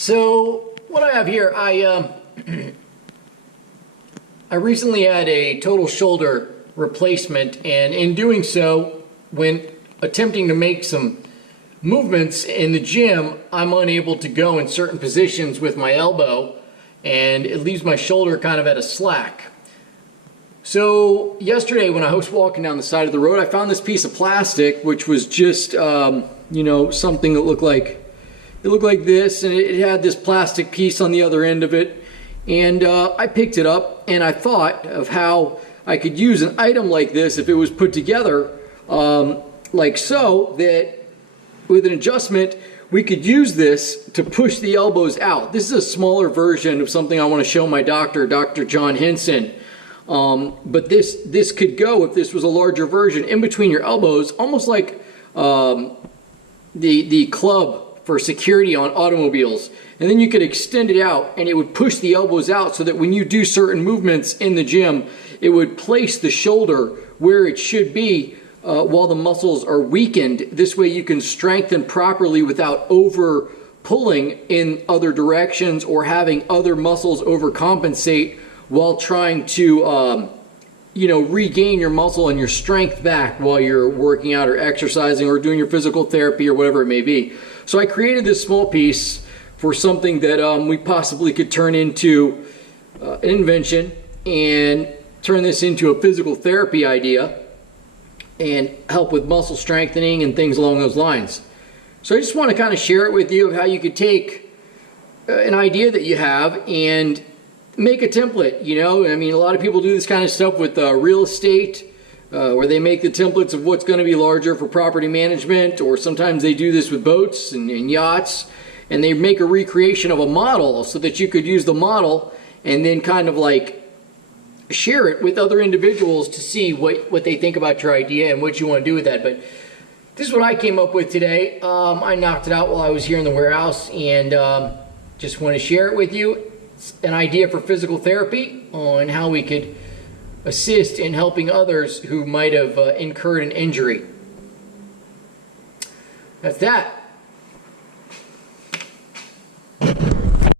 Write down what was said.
So what I have here, I recently had a total shoulder replacement, and in doing so, when attempting to make some movements in the gym, I'm unable to go in certain positions with my elbow, and it leaves my shoulder kind of at a slack. So yesterday when I was walking down the side of the road, I found this piece of plastic, which was just, something that looked like this, and it had this plastic piece on the other end of it. And I picked it up, and I thought of how I could use an item like this if it was put together like so, that with an adjustment, we could use this to push the elbows out. This is a smaller version of something I want to show my doctor, Dr. John Henson. But this could go, if this was a larger version, in between your elbows, almost like the club for security on automobiles. And then you could extend it out, and it would push the elbows out so that when you do certain movements in the gym, it would place the shoulder where it should be while the muscles are weakened. This way you can strengthen properly without over pulling in other directions or having other muscles overcompensate while trying to regain your muscle and your strength back while you're working out or exercising or doing your physical therapy or whatever it may be. So I created this small piece for something that we possibly could turn into an invention and turn this into a physical therapy idea and help with muscle strengthening and things along those lines. So I just want to kind of share it with you of how you could take an idea that you have and make a template. A lot of people do this kind of stuff with real estate, where they make the templates of what's going to be larger for property management, or sometimes they do this with boats and yachts, and they make a recreation of a model so that you could use the model and then kind of like share it with other individuals to see what they think about your idea and what you want to do with that. But this is what I came up with today. I knocked it out while I was here in the warehouse, and just want to share it with you. It's an idea for physical therapy on how we could assist in helping others who might have incurred an injury. That's that.